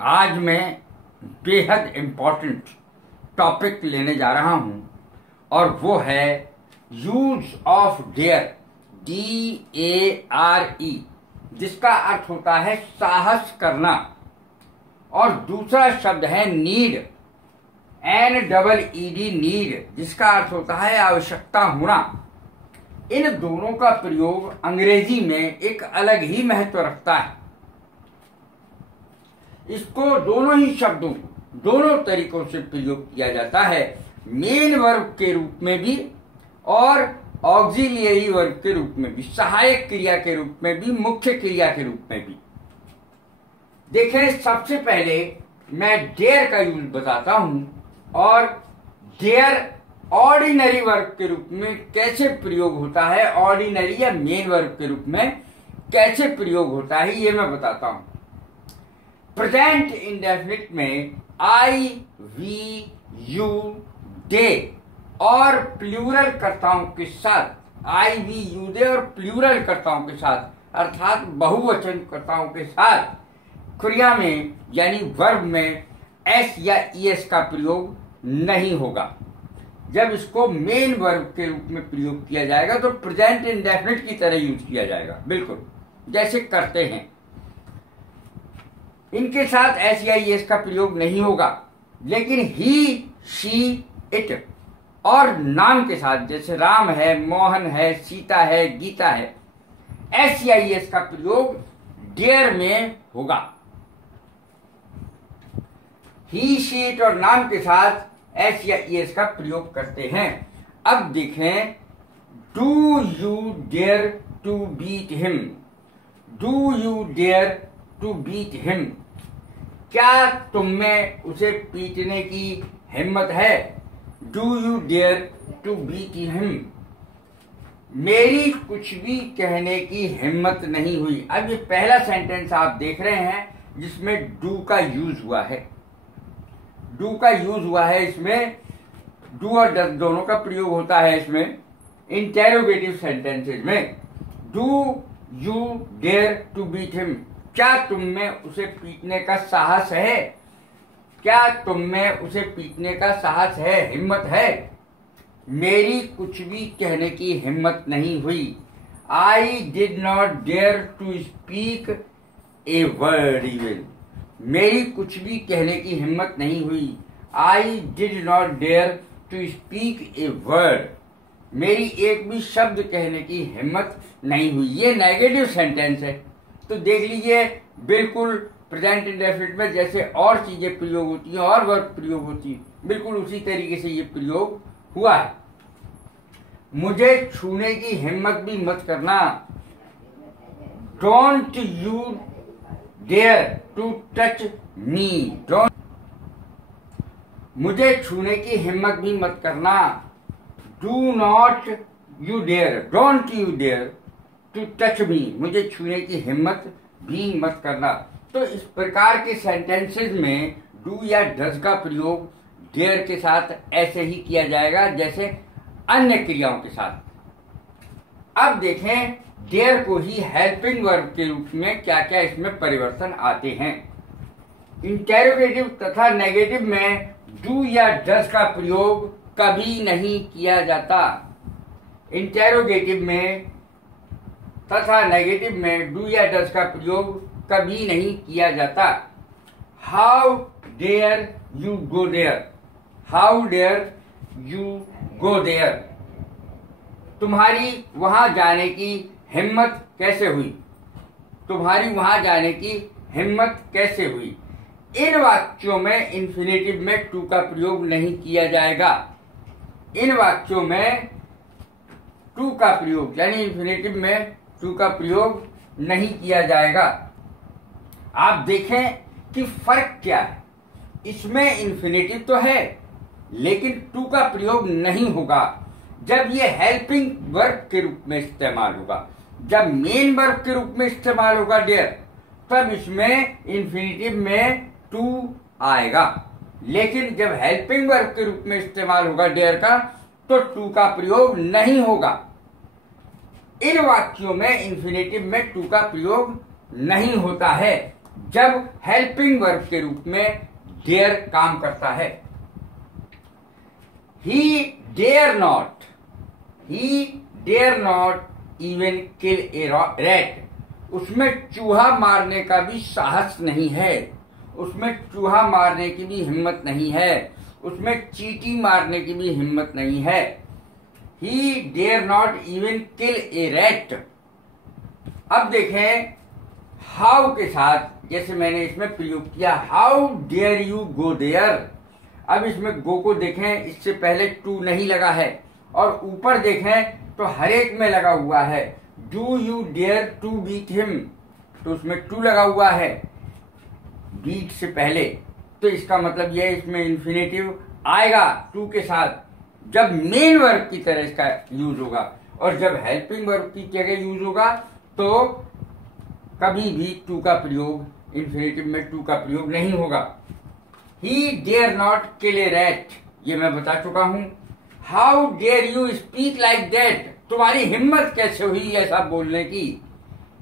आज मैं बेहद इम्पोर्टेंट टॉपिक लेने जा रहा हूं और वो है यूज ऑफ डेयर, DARE, जिसका अर्थ होता है साहस करना, और दूसरा शब्द है नीड, NEED, नीड, जिसका अर्थ होता है आवश्यकता होना। इन दोनों का प्रयोग अंग्रेजी में एक अलग ही महत्व रखता है। इसको दोनों ही शब्दों को दोनों तरीकों से प्रयोग किया जाता है, मेन वर्ब के रूप में भी और ऑक्सिलियरी वर्ब के रूप में भी, सहायक क्रिया के रूप में भी, मुख्य क्रिया के रूप में भी। देखें, सबसे पहले मैं डेयर का यूज बताता हूं और डेयर ऑर्डिनरी वर्ब के रूप में कैसे प्रयोग होता है, ऑर्डिनरी या मेन वर्ब के रूप में कैसे प्रयोग होता है, ये मैं बताता हूं। प्रेजेंट इंडेफिनिट में I, we, you, they और प्लूरल कर्ताओं के साथ, I, we, you, they और प्लूरल कर्ताओं के साथ अर्थात बहुवचन कर्ताओं के साथ क्रिया में यानी वर्ब में S या ES का प्रयोग नहीं होगा। जब इसको मेन वर्ब के रूप में प्रयोग किया जाएगा तो प्रेजेंट इंडेफिनिट की तरह यूज किया जाएगा, बिल्कुल जैसे करते हैं। इनके साथ S या ES का प्रयोग नहीं होगा, लेकिन ही, शी, इट और नाम के साथ जैसे राम है, मोहन है, सीता है, गीता है, S या ES का प्रयोग डेयर में होगा। ही, शी, इट और नाम के साथ S या ES का प्रयोग करते हैं। अब देखें, do you dare to beat him, do you dare to beat him, क्या तुम में उसे पीटने की हिम्मत है? Do you dare to beat him, मेरी कुछ भी कहने की हिम्मत नहीं हुई। अब ये पहला सेंटेंस आप देख रहे हैं जिसमें डू का यूज हुआ है, डू का यूज हुआ है। इसमें डू और डज दोनों का प्रयोग होता है इसमें इंटेरोगेटिव सेंटेंसेज में। Do you dare to beat him, क्या तुम में उसे पीटने का साहस है? क्या तुम में उसे पीटने का साहस है, हिम्मत है? मेरी कुछ भी कहने की हिम्मत नहीं हुई। I did not dare to speak a word even, मेरी कुछ भी कहने की हिम्मत नहीं हुई। I did not dare to speak a word, मेरी एक भी शब्द कहने की हिम्मत नहीं हुई। ये नेगेटिव सेंटेंस है, तो देख लीजिए बिल्कुल प्रेजेंट इंडेफिनिट में जैसे और चीजें प्रयोग होती हैं और वर्ब प्रयोग होती है, बिल्कुल उसी तरीके से ये प्रयोग हुआ है। मुझे छूने की हिम्मत भी मत करना, don't you dare to touch me, don't, मुझे छूने की हिम्मत भी मत करना। Do not you dare, don't you dare to touch me, मुझे छूने की हिम्मत भी मत करना। तो इस प्रकार के सेंटेंसेस में डू या डज का प्रयोग डेयर के साथ ऐसे ही किया जाएगा जैसे अन्य क्रियाओं के साथ। अब देखें, डेयर को ही हेल्पिंग वर्ब के रूप में क्या क्या इसमें परिवर्तन आते हैं। इंटेरोगेटिव तथा नेगेटिव में डू या डज का प्रयोग कभी नहीं किया जाता। इंटेरोगेटिव में तथा नेगेटिव में डू या डज का प्रयोग कभी नहीं किया जाता। How dare you go there, how dare you go there, तुम्हारी वहां जाने की हिम्मत कैसे हुई, तुम्हारी वहां जाने की हिम्मत कैसे हुई। इन वाक्यों में इंफिनिटिव में टू का प्रयोग नहीं किया जाएगा। इन वाक्यों में टू का प्रयोग यानी इंफिनिटिव में टू का प्रयोग नहीं किया जाएगा। आप देखें कि फर्क क्या है, इसमें इंफिनिटिव तो है लेकिन टू का प्रयोग नहीं होगा जब ये हेल्पिंग वर्ब के रूप में इस्तेमाल होगा। जब मेन वर्ब के रूप में इस्तेमाल होगा डेयर, तब इसमें इंफिनिटिव में टू आएगा, लेकिन जब हेल्पिंग वर्ब के रूप में इस्तेमाल होगा डेयर का तो टू का प्रयोग नहीं होगा। इन वाक्यों में इंफिनिटिव में टू का प्रयोग नहीं होता है। जब हेल्पिंग वर्ब के रूप में डेयर काम करता है। He dare not even kill a rat. उसमें चूहा मारने का भी साहस नहीं है, उसमें चूहा मारने की भी हिम्मत नहीं है, उसमें चींटी मारने की भी हिम्मत नहीं है। He dare not even kill a rat. अब देखें हाउ के साथ, जैसे मैंने इसमें प्रयोग किया, how dare you go there. अब इसमें गो को देखें, इससे पहले टू नहीं लगा है, और ऊपर देखें तो हर एक में लगा हुआ है। Do you dare to beat him, तो उसमें टू लगा हुआ है बीट से पहले। तो इसका मतलब यह इसमें इन्फिनेटिव आएगा टू के साथ जब मेन वर्ब की तरह इसका यूज होगा, और जब हेल्पिंग वर्ब की जगह यूज होगा तो कभी भी टू का प्रयोग, इन्फिनेटिव में टू का प्रयोग नहीं होगा। He dare not kill a rat, ये मैं बता चुका हूं। How dare you speak like that, तुम्हारी हिम्मत कैसे हुई ऐसा बोलने की,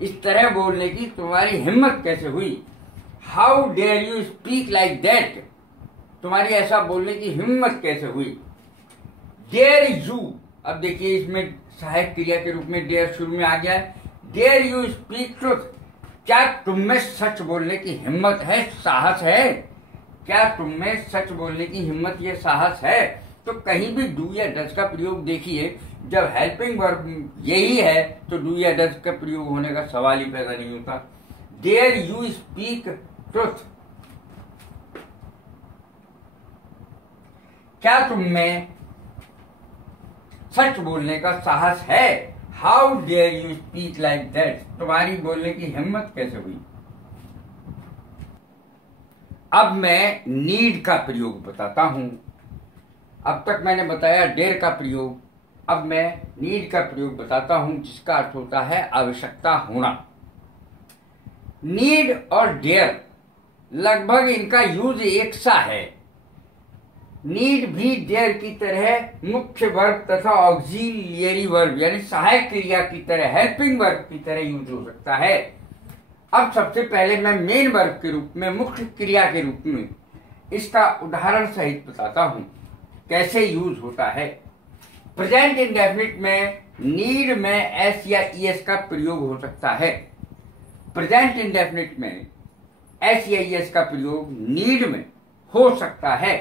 इस तरह बोलने की तुम्हारी हिम्मत कैसे हुई। How dare you speak like that, तुम्हारी ऐसा बोलने की हिम्मत कैसे हुई। डेयर यू, अब देखिए इसमें सहायक क्रिया के रूप में डेयर शुरू में आ गया है। डेयर यू स्पीक ट्रुथ, क्या तुम में सच बोलने की हिम्मत है, साहस है। क्या तुम में सच बोलने की हिम्मत, ये साहस है। तो कहीं भी डू या डज का प्रयोग देखिए, जब हेल्पिंग वर्ब यही है तो डू या डज का प्रयोग होने का सवाल ही पैदा नहीं होता। डेयर यू स्पीक ट्रुथ, क्या तुम में सच बोलने का साहस है। How dare you speak like that, तुम्हारी बोलने की हिम्मत कैसे हुई। अब मैं नीड का प्रयोग बताता हूं। अब तक मैंने बताया डेयर का प्रयोग, अब मैं नीड का प्रयोग बताता हूं, जिसका अर्थ होता है आवश्यकता होना। नीड और डेयर लगभग इनका यूज एक सा है। नीड भी डेयर की तरह मुख्य वर्ब तथा ऑक्सिलियरी वर्ब यानी सहायक क्रिया की तरह, हेल्पिंग वर्ब की तरह यूज हो सकता है। अब सबसे पहले मैं मेन वर्ब के रूप में, मुख्य क्रिया के रूप में इसका उदाहरण सहित बताता हूं कैसे यूज होता है। प्रेजेंट इंडेफिनिट में नीड में एस या ईएस का प्रयोग हो सकता है। प्रेजेंट इंडेफिनिट में एस या ईएस का प्रयोग नीड में हो सकता है।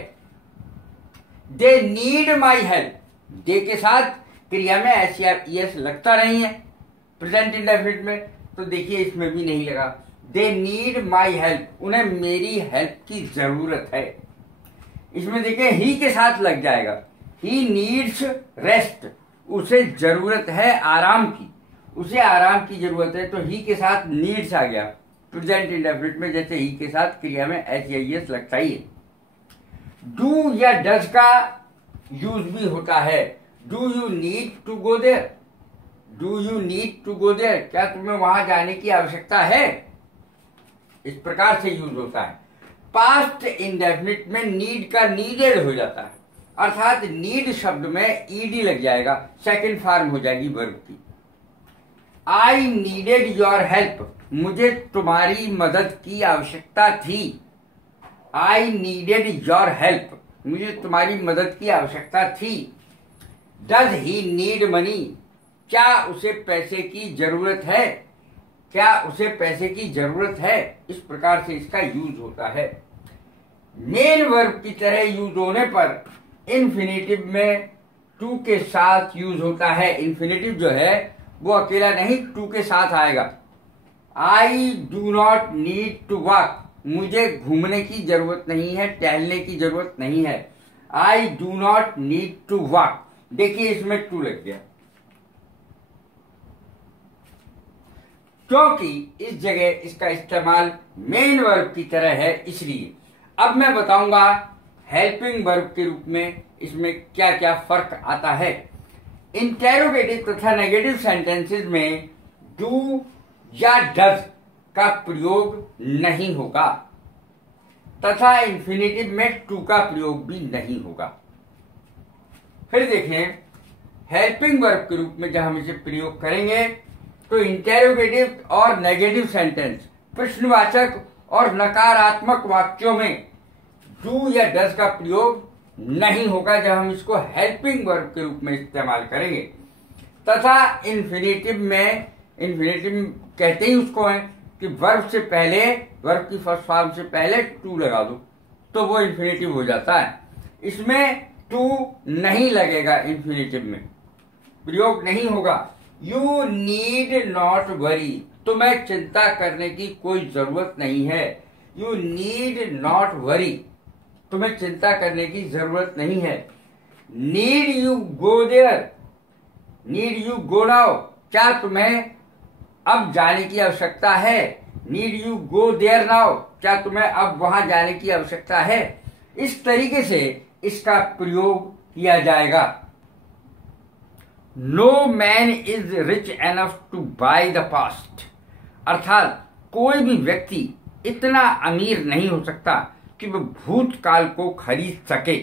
दे नीड माई हेल्प, दे के साथ क्रिया में एस या ईएस लगता नहीं है प्रेजेंट इंडेफिनिट में, तो देखिए इसमें भी नहीं लगा। दे नीड माई हेल्प, उन्हें मेरी हेल्प की जरूरत है। इसमें देखिए ही के साथ लग जाएगा। ही नीड्स रेस्ट, उसे जरूरत है आराम की, उसे आराम की जरूरत है, तो ही के साथ नीड्स आ गया प्रेजेंट इंडेफिनिट में, जैसे ही के साथ क्रिया में एस या ईएस लगता ही है। डू या डज का यूज भी होता है। Do you need to go there, do you need to go there, क्या तुम्हें वहां जाने की आवश्यकता है, इस प्रकार से यूज होता है। पास्ट इंडेफिनिट में नीड का नीडेड हो जाता है, अर्थात नीड शब्द में ईडी लग जाएगा, सेकंड फॉर्म हो जाएगी वर्ब की। आई नीडेड योर हेल्प, मुझे तुम्हारी मदद की आवश्यकता थी। आई नीडेड योर हेल्प, मुझे तुम्हारी मदद की आवश्यकता थी। डज ही नीड मनी, क्या उसे पैसे की जरूरत है, क्या उसे पैसे की जरूरत है, इस प्रकार से इसका यूज होता है। मेन वर्ब की तरह यूज होने पर इन्फिनेटिव में टू के साथ यूज होता है। इन्फिनेटिव जो है वो अकेला नहीं, टू के साथ आएगा। I do not need to walk, मुझे घूमने की जरूरत नहीं है, टहलने की जरूरत नहीं है। I do not need to walk, देखिए इसमें टू लग गया, क्योंकि इस जगह इसका इस्तेमाल मेन वर्ब की तरह है, इसलिए। अब मैं बताऊंगा हेल्पिंग वर्ब के रूप में इसमें क्या क्या फर्क आता है। इंटेरोगेटिव तथा नेगेटिव सेंटेंसेस में डू या डज का प्रयोग नहीं होगा तथा इन्फिनेटिव में टू का प्रयोग भी नहीं होगा। फिर देखें हेल्पिंग वर्ब के रूप में जब हम इसे प्रयोग करेंगे तो इंटेरोगेटिव और नेगेटिव सेंटेंस, प्रश्नवाचक और नकारात्मक वाक्यों में डू या डज का प्रयोग नहीं होगा जब हम इसको हेल्पिंग वर्ब के रूप में इस्तेमाल करेंगे। तथा इन्फिनेटिव में, इन्फिनेटिव कहते ही उसको है कि वर्ब से पहले, वर्ब की फर्स्ट फॉर्म से पहले टू लगा दो तो वो इन्फिनेटिव हो जाता है। इसमें टू नहीं लगेगा, इन्फिनेटिव में प्रयोग नहीं होगा। यू नीड नॉट वरी, तुम्हें चिंता करने की कोई जरूरत नहीं है। यू नीड नॉट वरी, तुम्हें चिंता करने की जरूरत नहीं है। Need you go there, need you go now, क्या तुम्हें अब जाने की आवश्यकता है। Need you go there now, क्या तुम्हें अब वहां जाने की आवश्यकता है। इस तरीके से इसका प्रयोग किया जाएगा। No man is rich enough to buy the past, अर्थात कोई भी व्यक्ति इतना अमीर नहीं हो सकता कि वह भूतकाल को खरीद सके।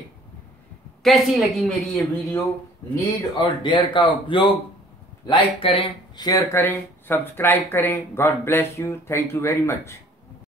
कैसी लगी मेरी ये वीडियो? नीड और डेयर का उपयोग लाइक करें, शेयर करें, सब्सक्राइब करें। God bless you. Thank you very much.